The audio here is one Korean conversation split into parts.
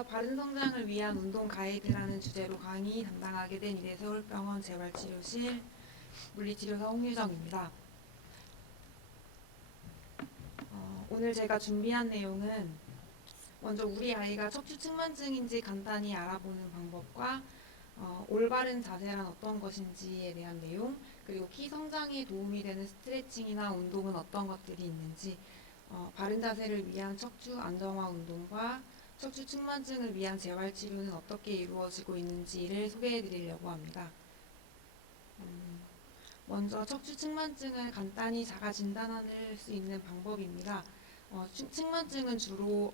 안녕하세요. 바른 성장을 위한 운동 가이드라는 주제로 강의 담당하게 된 이대서울병원 재활치료실 물리치료사 홍유정입니다. 오늘 제가 준비한 내용은 먼저 우리 아이가 척추측만증인지 간단히 알아보는 방법과 올바른 자세란 어떤 것인지에 대한 내용, 그리고 키 성장에 도움이 되는 스트레칭이나 운동은 어떤 것들이 있는지, 바른 자세를 위한 척추 안정화 운동과 척추 측만증을 위한 재활치료는 어떻게 이루어지고 있는지를 소개해 드리려고 합니다. 먼저 척추 측만증을 간단히 자가 진단할 수 있는 방법입니다. 측만증은 주로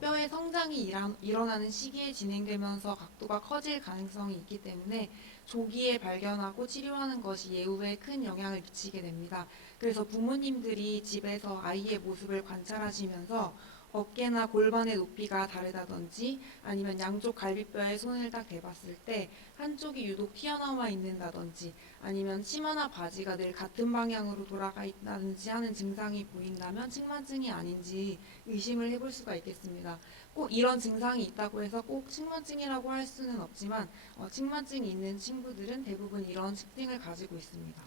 뼈의 성장이 일어나는 시기에 진행되면서 각도가 커질 가능성이 있기 때문에 조기에 발견하고 치료하는 것이 예후에 큰 영향을 미치게 됩니다. 그래서 부모님들이 집에서 아이의 모습을 관찰하시면서 어깨나 골반의 높이가 다르다든지 아니면 양쪽 갈비뼈에 손을 딱 대봤을 때 한쪽이 유독 튀어나와 있는다든지 아니면 치마나 바지가 늘 같은 방향으로 돌아가 있다든지 하는 증상이 보인다면 측만증이 아닌지 의심을 해볼 수가 있겠습니다. 꼭 이런 증상이 있다고 해서 꼭 측만증이라고 할 수는 없지만 측만증이 있는 친구들은 대부분 이런 특징을 가지고 있습니다.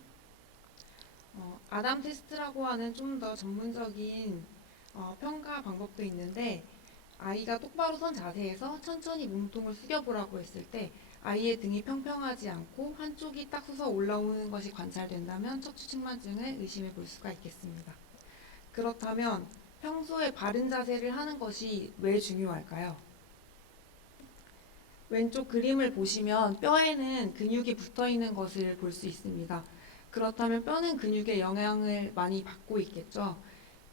아담 테스트라고 하는 좀 더 전문적인 평가 방법도 있는데 아이가 똑바로 선 자세에서 천천히 몸통을 숙여보라고 했을 때 아이의 등이 평평하지 않고 한쪽이 딱 솟아 올라오는 것이 관찰된다면 척추측만증을 의심해 볼 수가 있겠습니다. 그렇다면 평소에 바른 자세를 하는 것이 왜 중요할까요? 왼쪽 그림을 보시면 뼈에는 근육이 붙어 있는 것을 볼 수 있습니다. 그렇다면 뼈는 근육의 영향을 많이 받고 있겠죠.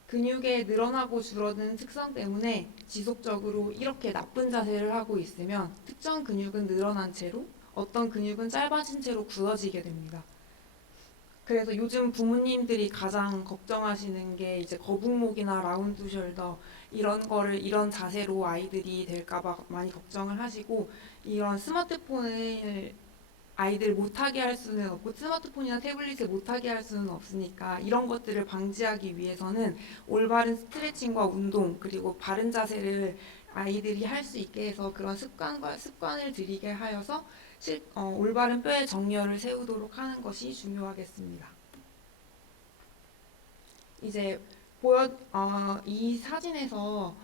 근육의 늘어나고 줄어드는 특성 때문에 지속적으로 이렇게 나쁜 자세를 하고 있으면 특정 근육은 늘어난 채로 어떤 근육은 짧아진 채로 굳어지게 됩니다. 그래서 요즘 부모님들이 가장 걱정하시는 게 이제 거북목이나 라운드 숄더 이런 자세로 아이들이 될까봐 많이 걱정을 하시고 이런 스마트폰을 아이들 못하게 할 수는 없고 스마트폰이나 태블릿을 못하게 할 수는 없으니까 이런 것들을 방지하기 위해서는 올바른 스트레칭과 운동 그리고 바른 자세를 아이들이 할 수 있게 해서 그런 습관을 들이게 하여서 올바른 뼈의 정렬을 세우도록 하는 것이 중요하겠습니다. 이제 이 사진에서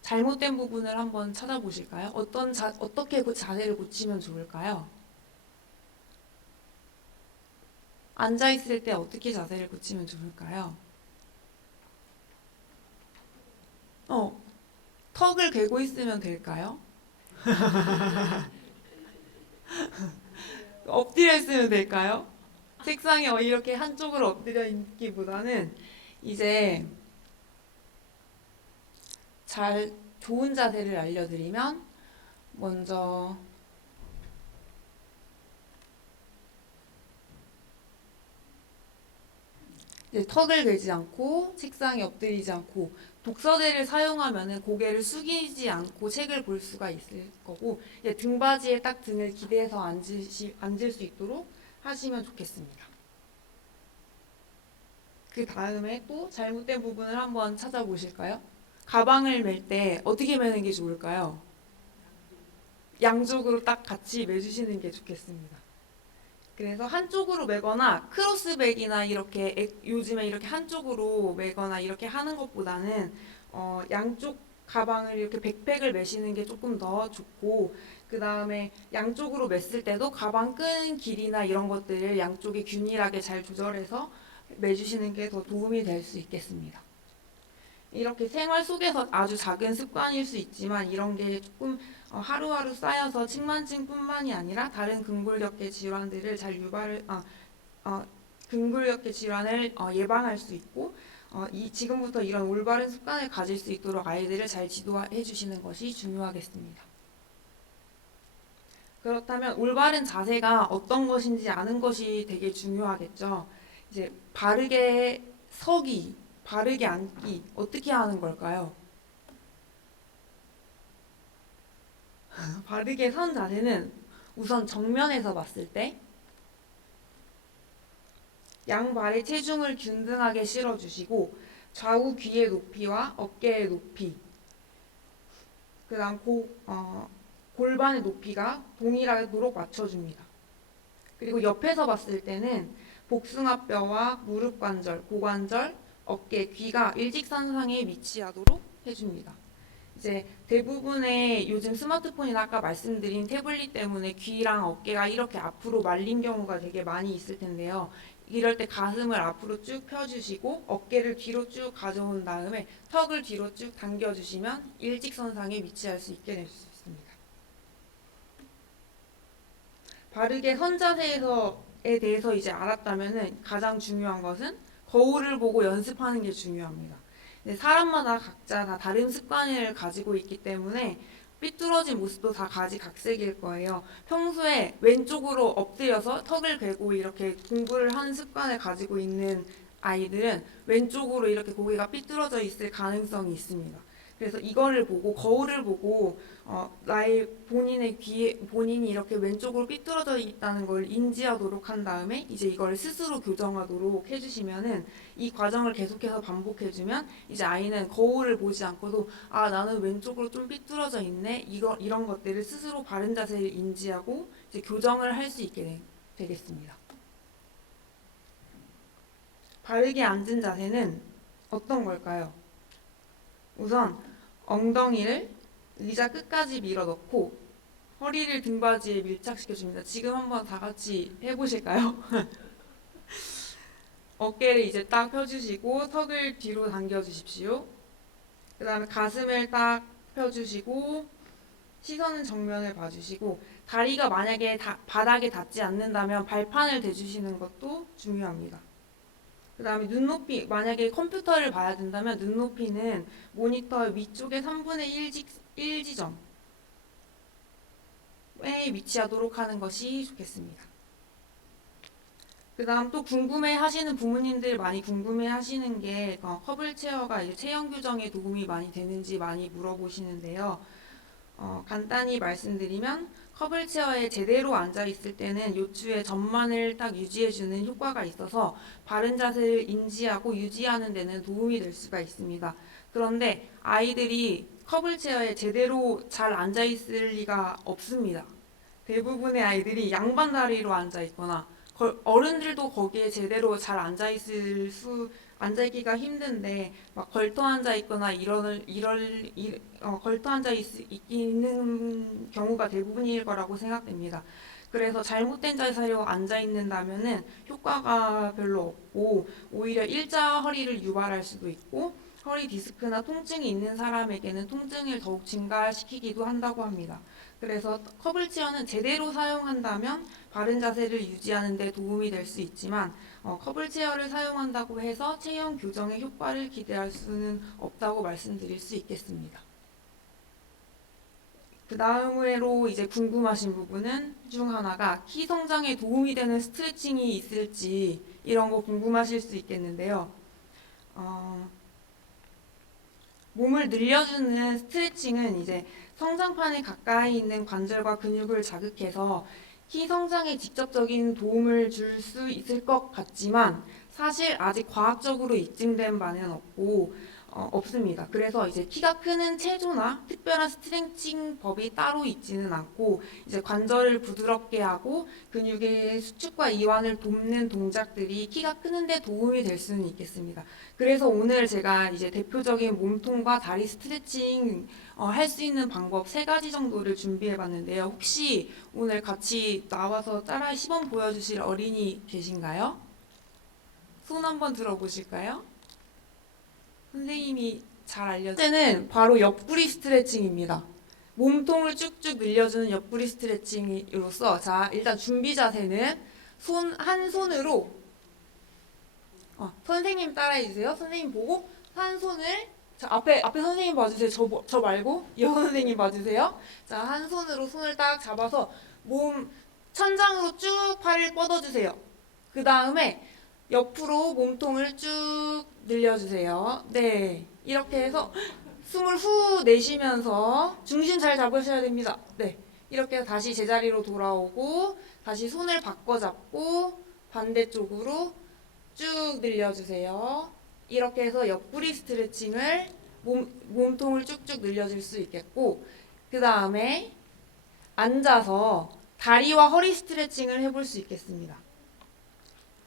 잘못된 부분을 한번 찾아보실까요? 어떻게 그 자세를 고치면 좋을까요? 앉아있을 때 어떻게 자세를 고치면 좋을까요? 턱을 괴고 있으면 될까요? 엎드려 있으면 될까요? 책상에 이렇게 한쪽으로 엎드려 있기보다는 이제 좋은 자세를 알려드리면 먼저 턱을 괴지 않고 책상에 엎드리지 않고 독서대를 사용하면 고개를 숙이지 않고 책을 볼 수가 있을 거고 등받이에 딱 등을 기대서 앉을 수 있도록 하시면 좋겠습니다. 그 다음에 또 잘못된 부분을 한번 찾아보실까요? 가방을 멜 때 어떻게 매는 게 좋을까요? 양쪽으로 딱 같이 매주시는 게 좋겠습니다. 그래서 한쪽으로 매거나 크로스백이나 이렇게 요즘에 이렇게 한쪽으로 매거나 이렇게 하는 것보다는 양쪽 가방을 이렇게 백팩을 매시는 게 조금 더 좋고 그 다음에 양쪽으로 맸을 때도 가방 끈 길이나 이런 것들을 양쪽에 균일하게 잘 조절해서 매주시는 게 더 도움이 될 수 있겠습니다. 이렇게 생활 속에서 아주 작은 습관일 수 있지만 이런 게 조금 하루하루 쌓여서 측만증뿐만이 아니라 다른 근골격계 질환들을 근골격계 질환을 예방할 수 있고 지금부터 이런 올바른 습관을 가질 수 있도록 아이들을 잘 지도해 주시는 것이 중요하겠습니다. 그렇다면 올바른 자세가 어떤 것인지 아는 것이 되게 중요하겠죠. 이제 바르게 서기, 바르게 앉기 어떻게 하는 걸까요? 바르게 선 자세는 우선 정면에서 봤을 때 양발의 체중을 균등하게 실어주시고 좌우 귀의 높이와 어깨의 높이 그다음 골반의 높이가 동일하도록 맞춰줍니다. 그리고 옆에서 봤을 때는 복숭아뼈와 무릎 관절, 고관절, 어깨, 귀가 일직선상에 위치하도록 해줍니다. 이제 대부분의 요즘 스마트폰이나 아까 말씀드린 태블릿 때문에 귀랑 어깨가 이렇게 앞으로 말린 경우가 되게 많이 있을 텐데요. 이럴 때 가슴을 앞으로 쭉 펴주시고 어깨를 뒤로 쭉 가져온 다음에 턱을 뒤로 쭉 당겨주시면 일직선상에 위치할 수 있게 될 수 있습니다. 바르게 선 자세에 대해서 이제 알았다면은 가장 중요한 것은 거울을 보고 연습하는 게 중요합니다. 근데 사람마다 각자 다 다른 습관을 가지고 있기 때문에 삐뚤어진 모습도 다 가지각색일 거예요. 평소에 왼쪽으로 엎드려서 턱을 괴고 이렇게 공부를 하는 습관을 가지고 있는 아이들은 왼쪽으로 이렇게 고개가 삐뚤어져 있을 가능성이 있습니다. 그래서 이거를 보고 거울을 보고 나의 본인의 귀에 본인이 이렇게 왼쪽으로 삐뚤어져 있다는 걸 인지하도록 한 다음에 이제 이걸 스스로 교정하도록 해주시면은 이 과정을 계속해서 반복해주면 이제 아이는 거울을 보지 않고도 아 나는 왼쪽으로 좀 삐뚤어져 있네 이런 것들을 스스로 바른 자세를 인지하고 이제 교정을 할 수 있게 되겠습니다. 바르게 앉은 자세는 어떤 걸까요? 우선 엉덩이를 의자 끝까지 밀어넣고 허리를 등받이에 밀착시켜줍니다. 지금 한번 다 같이 해보실까요? 어깨를 이제 딱 펴주시고 턱을 뒤로 당겨주십시오. 그 다음에 가슴을 딱 펴주시고 시선은 정면을 봐주시고 다리가 만약에 바닥에 닿지 않는다면 발판을 대주시는 것도 중요합니다. 그 다음에 눈높이, 만약에 컴퓨터를 봐야 된다면 눈높이는 모니터 위쪽에 3분의 1 지점에 위치하도록 하는 것이 좋겠습니다. 그 다음 또 궁금해 하시는 부모님들 많이 궁금해 하시는 게 컵을 체어가 이제 체형 교정에 도움이 많이 되는지 많이 물어보시는데요. 간단히 말씀드리면 컵을 체어에 제대로 앉아 있을 때는 요추의 전만을 딱 유지해주는 효과가 있어서 바른 자세를 인지하고 유지하는 데는 도움이 될 수가 있습니다. 그런데 아이들이 컵을 체어에 제대로 잘 앉아 있을 리가 없습니다. 대부분의 아이들이 양반 다리로 앉아 있거나 어른들도 거기에 제대로 잘 앉아있기가 힘든데 막 걸터 앉아 있거나 걸터 앉아 있는 경우가 대부분일 거라고 생각됩니다. 그래서 잘못된 자세로 앉아 있는다면은 효과가 별로 없고 오히려 일자 허리를 유발할 수도 있고 허리 디스크나 통증이 있는 사람에게는 통증을 더욱 증가시키기도 한다고 합니다. 그래서 컵을 체어는 제대로 사용한다면 바른 자세를 유지하는 데 도움이 될 수 있지만 컵을 체어를 사용한다고 해서 체형 교정의 효과를 기대할 수는 없다고 말씀드릴 수 있겠습니다. 그 다음으로 이제 궁금하신 부분은 중 하나가 키 성장에 도움이 되는 스트레칭이 있을지 이런 거 궁금하실 수 있겠는데요. 몸을 늘려주는 스트레칭은 이제 성장판에 가까이 있는 관절과 근육을 자극해서 키 성장에 직접적인 도움을 줄 수 있을 것 같지만 사실 아직 과학적으로 입증된 바는 없습니다. 그래서 이제 키가 크는 체조나 특별한 스트레칭 법이 따로 있지는 않고 이제 관절을 부드럽게 하고 근육의 수축과 이완을 돕는 동작들이 키가 크는데 도움이 될 수는 있겠습니다. 그래서 오늘 제가 이제 대표적인 몸통과 다리 스트레칭 할 수 있는 방법 3가지 정도를 준비해 봤는데요. 혹시 오늘 같이 나와서 따라 시범 보여주실 어린이 계신가요? 손 한번 들어보실까요? 선생님이 잘 알려준 번째는 바로 옆구리 스트레칭입니다. 몸통을 쭉쭉 늘려주는 옆구리 스트레칭으로서 자 일단 준비 자세는 한 손으로 선생님 따라해 주세요. 선생님 보고 한 손을 자 앞에 선생님 봐주세요. 저 말고 여 선생님 봐주세요. 자 한 손으로 손을 딱 잡아서 몸 천장으로 쭉 팔을 뻗어주세요. 그 다음에 옆으로 몸통을 쭉 늘려주세요. 네, 이렇게 해서 숨을 후 내쉬면서 중심 잘 잡으셔야 됩니다. 네, 이렇게 해서 다시 제자리로 돌아오고 다시 손을 바꿔 잡고 반대쪽으로 쭉 늘려주세요. 이렇게 해서 옆구리 스트레칭을 몸통을 쭉쭉 늘려줄 수 있겠고, 그 다음에 앉아서 다리와 허리 스트레칭을 해볼 수 있겠습니다.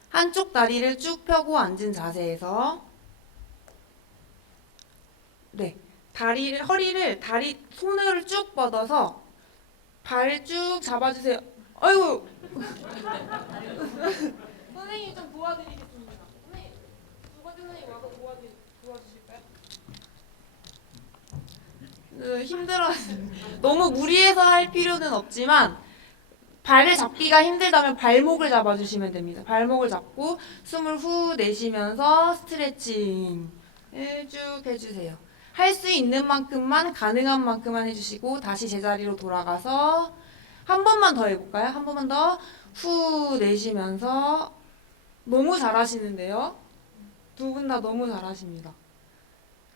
한쪽 다리를 쭉 펴고 앉은 자세에서 네, 손을 쭉 뻗어서 발 쭉 잡아주세요. 아이고, 선생님 좀 도와드리겠습니다. 선생님, 두 번째 선생님 와서 도와주실까요? 힘들어. 너무 무리해서 할 필요는 없지만 발을 잡기가 힘들다면 발목을 잡아주시면 됩니다. 발목을 잡고 숨을 후 내쉬면서 스트레칭을 쭉 해주세요. 할 수 있는 만큼만 가능한 만큼만 해주시고 다시 제자리로 돌아가서 한 번만 더 해볼까요? 한 번만 더 후 내쉬면서 너무 잘하시는데요? 두 분 다 너무 잘하십니다.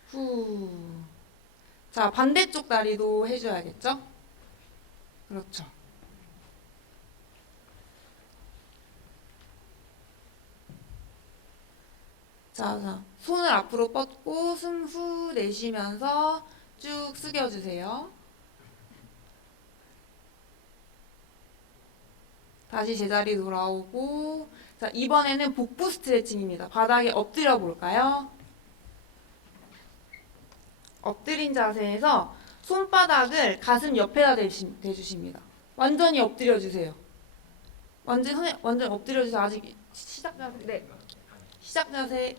후. 자, 반대쪽 다리도 해줘야겠죠? 그렇죠. 자, 손을 앞으로 뻗고 숨 후 내쉬면서 쭉 숙여주세요. 다시 제자리 돌아오고, 자, 이번에는 복부 스트레칭입니다. 바닥에 엎드려 볼까요? 엎드린 자세에서 손바닥을 가슴 옆에다 대주십니다. 완전히 엎드려 주세요. 완전 엎드려 주세요. 아직 시작 자세. 네. 시작 자세.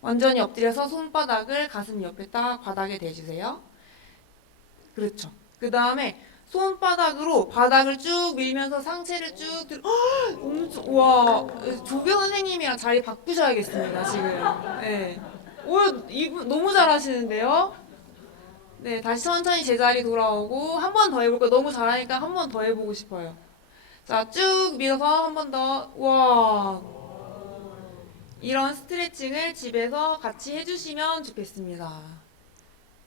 완전히 엎드려서 손바닥을 가슴 옆에 딱 바닥에 대주세요. 그렇죠. 그 다음에 손바닥으로 바닥을 쭉 밀면서 상체를 쭉 들어. 엄청 와, 조교 선생님이랑 자리 바꾸셔야겠습니다 지금. 네. 오, 이분 너무 잘하시는데요. 네, 다시 천천히 제자리 돌아오고 한 번 더 해볼까요? 너무 잘하니까 한 번 더 해보고 싶어요. 자, 쭉 밀어서 한 번 더. 와, 이런 스트레칭을 집에서 같이 해주시면 좋겠습니다.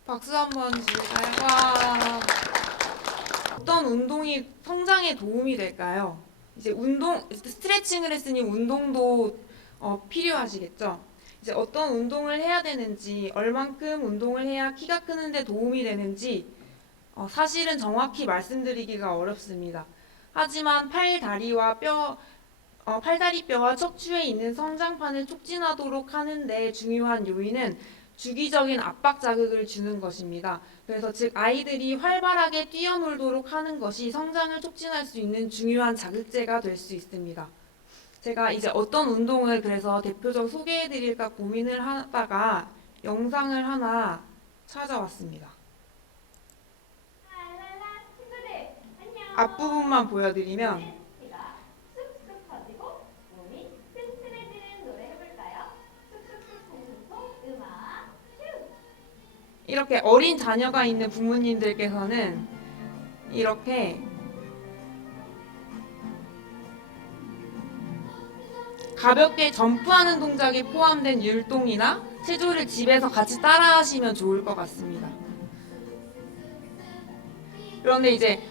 박수 한번 주실까요? 와. 어떤 운동이 성장에 도움이 될까요? 이제 스트레칭을 했으니 운동도 필요하시겠죠? 이제 어떤 운동을 해야 되는지, 얼만큼 운동을 해야 키가 크는데 도움이 되는지, 사실은 정확히 말씀드리기가 어렵습니다. 하지만 팔다리뼈와 척추에 있는 성장판을 촉진하도록 하는데 중요한 요인은 주기적인 압박 자극을 주는 것입니다. 그래서 즉 아이들이 활발하게 뛰어놀도록 하는 것이 성장을 촉진할 수 있는 중요한 자극제가 될 수 있습니다. 제가 이제 어떤 운동을 그래서 대표적 소개해드릴까 고민을 하다가 영상을 하나 찾아왔습니다. 앞부분만 보여드리면 이렇게 어린 자녀가 있는 부모님들께서는 이렇게 가볍게 점프하는 동작이 포함된 율동이나 체조를 집에서 같이 따라 하시면 좋을 것 같습니다. 그런데 이제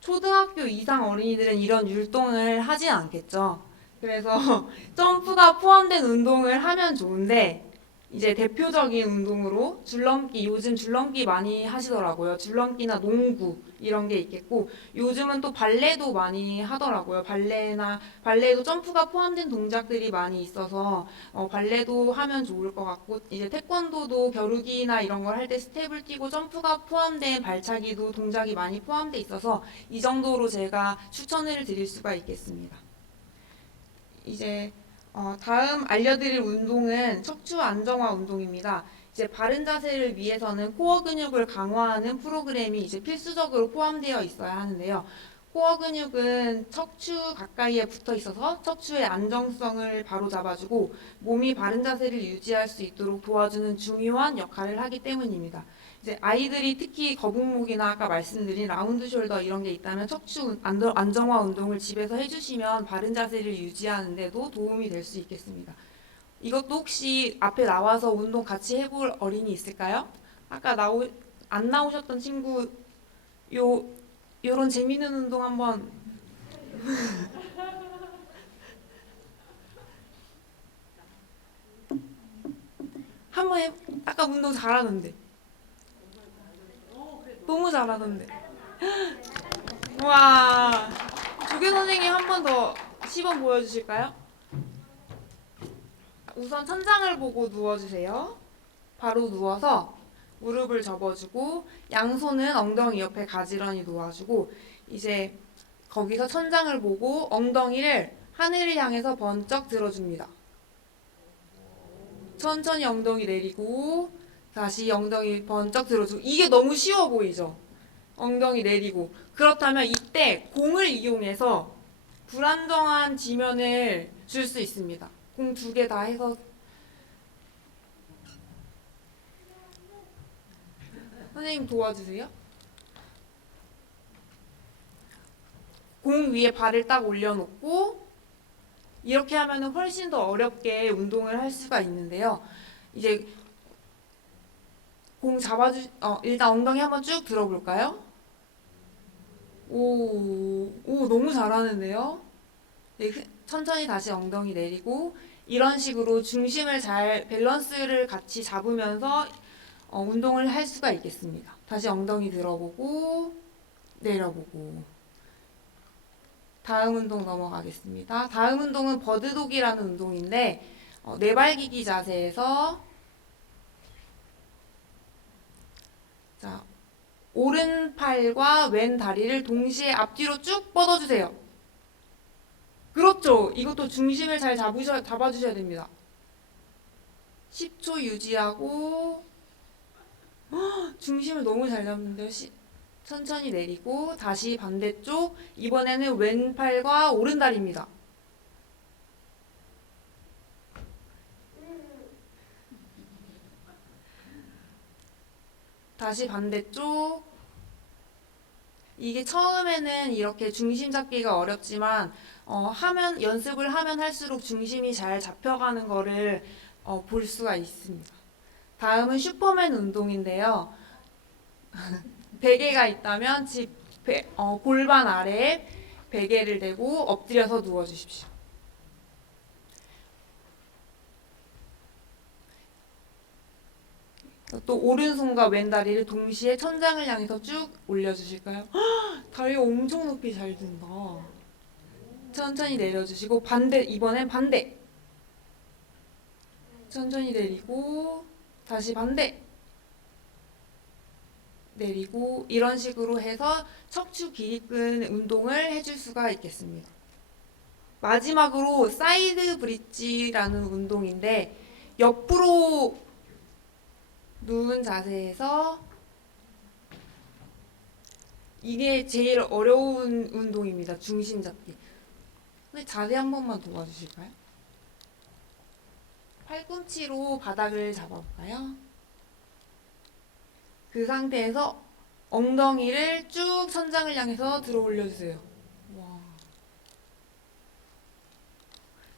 초등학교 이상 어린이들은 이런 율동을 하진 않겠죠. 그래서 점프가 포함된 운동을 하면 좋은데 이제 대표적인 운동으로 줄넘기, 요즘 줄넘기 많이 하시더라고요. 줄넘기나 농구 이런 게 있겠고 요즘은 또 발레도 많이 하더라고요. 발레도 점프가 포함된 동작들이 많이 있어서 발레도 하면 좋을 것 같고 이제 태권도도 겨루기나 이런 걸 할 때 스텝을 뛰고 점프가 포함된 발차기도 동작이 많이 포함돼 있어서 이 정도로 제가 추천을 드릴 수가 있겠습니다. 이제 다음 알려드릴 운동은 척추 안정화 운동입니다. 이제 바른 자세를 위해서는 코어 근육을 강화하는 프로그램이 이제 필수적으로 포함되어 있어야 하는데요. 코어 근육은 척추 가까이에 붙어 있어서 척추의 안정성을 바로 잡아주고 몸이 바른 자세를 유지할 수 있도록 도와주는 중요한 역할을 하기 때문입니다. 이제 아이들이 특히 거북목이나 아까 말씀드린 라운드 숄더 이런 게 있다면 척추 안정화 운동을 집에서 해주시면 바른 자세를 유지하는 데도 도움이 될 수 있겠습니다. 이것도 혹시 앞에 나와서 운동 같이 해볼 어린이 있을까요? 아까 안 나오셨던 친구 요런 재밌는 운동 한번 한번 아까 운동 잘하는데. 너무 잘하던데. 와. 조교 선생님 한 번 더 시범 보여주실까요? 우선 천장을 보고 누워주세요. 바로 누워서 무릎을 접어주고 양손은 엉덩이 옆에 가지런히 놓아주고 이제 거기서 천장을 보고 엉덩이를 하늘을 향해서 번쩍 들어줍니다. 천천히 엉덩이 내리고 다시 엉덩이 번쩍 들어주고 이게 너무 쉬워 보이죠? 엉덩이 내리고 그렇다면 이때 공을 이용해서 불안정한 지면을 줄 수 있습니다. 공 두 개 다 해서 선생님 도와주세요. 공 위에 발을 딱 올려놓고 이렇게 하면 훨씬 더 어렵게 운동을 할 수가 있는데요. 이제 공 일단 엉덩이 한번 쭉 들어볼까요? 오, 너무 잘하는데요? 네, 천천히 다시 엉덩이 내리고 이런 식으로 중심을 잘 밸런스를 같이 잡으면서 운동을 할 수가 있겠습니다. 다시 엉덩이 들어보고 내려보고 다음 운동 넘어가겠습니다. 다음 운동은 버드독이라는 운동인데 네발기기 자세에서 자, 오른팔과 왼 다리를 동시에 앞뒤로 쭉 뻗어주세요. 그렇죠. 이것도 중심을 잘 잡아주셔야 됩니다. 10초 유지하고 중심을 너무 잘 잡는데요. 천천히 내리고 다시 반대쪽 이번에는 왼팔과 오른다리입니다. 다시 반대쪽 이게 처음에는 이렇게 중심 잡기가 어렵지만 연습을 하면 할수록 중심이 잘 잡혀가는 거를 볼 수가 있습니다. 다음은 슈퍼맨 운동인데요. 베개가 있다면 골반 아래에 베개를 대고 엎드려서 누워주십시오. 또 오른손과 왼다리를 동시에 천장을 향해서 쭉 올려주실까요? 다리 엄청 높이 잘 든다. 천천히 내려주시고 이번엔 반대. 천천히 내리고 다시 반대. 내리고 이런 식으로 해서 척추 기립근 운동을 해줄 수가 있겠습니다. 마지막으로 사이드 브릿지라는 운동인데 옆으로 누운 자세에서 이게 제일 어려운 운동입니다. 중심 잡기. 근데 자세 한 번만 도와주실까요? 팔꿈치로 바닥을 잡아볼까요? 그 상태에서 엉덩이를 쭉 천장을 향해서 들어 올려주세요. 와.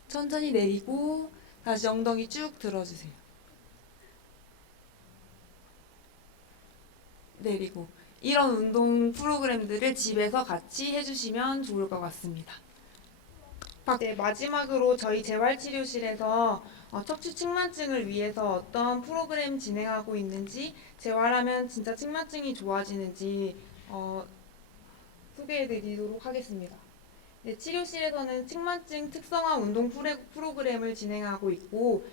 천천히 내리고 다시 엉덩이 쭉 들어주세요. 내리고 이런 운동 프로그램들을 집에서 같이 해주시면 좋을 것 같습니다. 네, 마지막으로 저희 재활치료실에서 척추 측만증을 위해서 어떤 프로그램 진행하고 있는지 재활하면 진짜 측만증이 좋아지는지 소개해드리도록 하겠습니다. 네, 치료실에서는 측만증 특성화 운동 프로그램을 진행하고 있고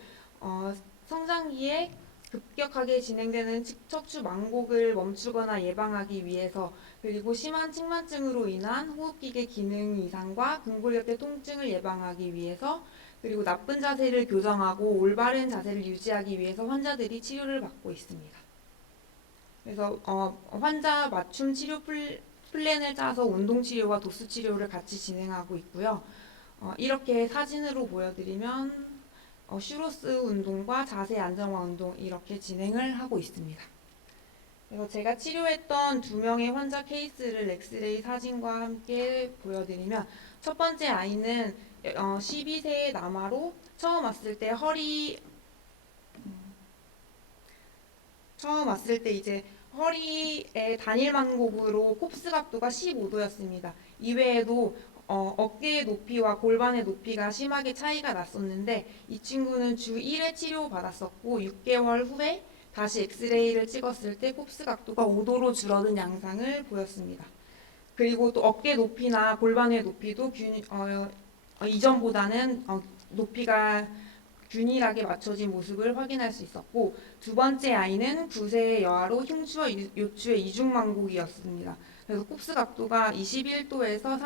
성장기에 급격하게 진행되는 척추 망곡을 멈추거나 예방하기 위해서 그리고 심한 측만증으로 인한 호흡기계 기능 이상과 근골격계 통증을 예방하기 위해서 그리고 나쁜 자세를 교정하고 올바른 자세를 유지하기 위해서 환자들이 치료를 받고 있습니다. 그래서 환자 맞춤 치료 플랜을 짜서 운동 치료와 도수 치료를 같이 진행하고 있고요. 이렇게 사진으로 보여드리면 슈로스 운동과 자세 안정화 운동 이렇게 진행을 하고 있습니다. 그래서 제가 치료했던 2명의 환자 케이스를 엑스레이 사진과 함께 보여드리면 첫 번째 아이는 12세의 남아로 처음 왔을 때 이제 허리의 단일 만곡으로 콥스 각도가 15도였습니다. 이외에도 어깨의 높이와 골반의 높이가 심하게 차이가 났었는데 이 친구는 주 1회 치료받았었고 6개월 후에 다시 엑스레이를 찍었을 때 콥스 각도가 5도로 줄어든 양상을 보였습니다. 그리고 또 어깨 높이나 골반의 높이도 이전보다는 높이가 균일하게 맞춰진 모습을 확인할 수 있었고 두 번째 아이는 9세의 여아로 흉추와 요추의 이중만곡이었습니다. 그래서 콥스 각도가 21도에서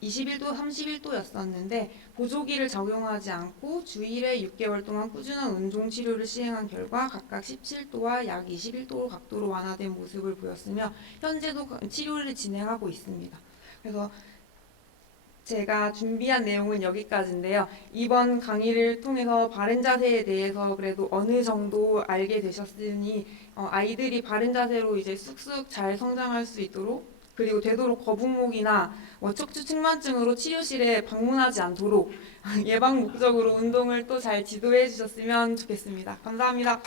21도, 31도였었는데 보조기를 적용하지 않고 주 1회 6개월 동안 꾸준한 운동 치료를 시행한 결과 각각 17도와 약 21도 각도로 완화된 모습을 보였으며 현재도 치료를 진행하고 있습니다. 그래서 제가 준비한 내용은 여기까지인데요. 이번 강의를 통해서 바른 자세에 대해서 그래도 어느 정도 알게 되셨으니 아이들이 바른 자세로 이제 쑥쑥 잘 성장할 수 있도록 그리고 되도록 거북목이나 척추 측만증으로 치료실에 방문하지 않도록 예방 목적으로 운동을 또 잘 지도해 주셨으면 좋겠습니다. 감사합니다.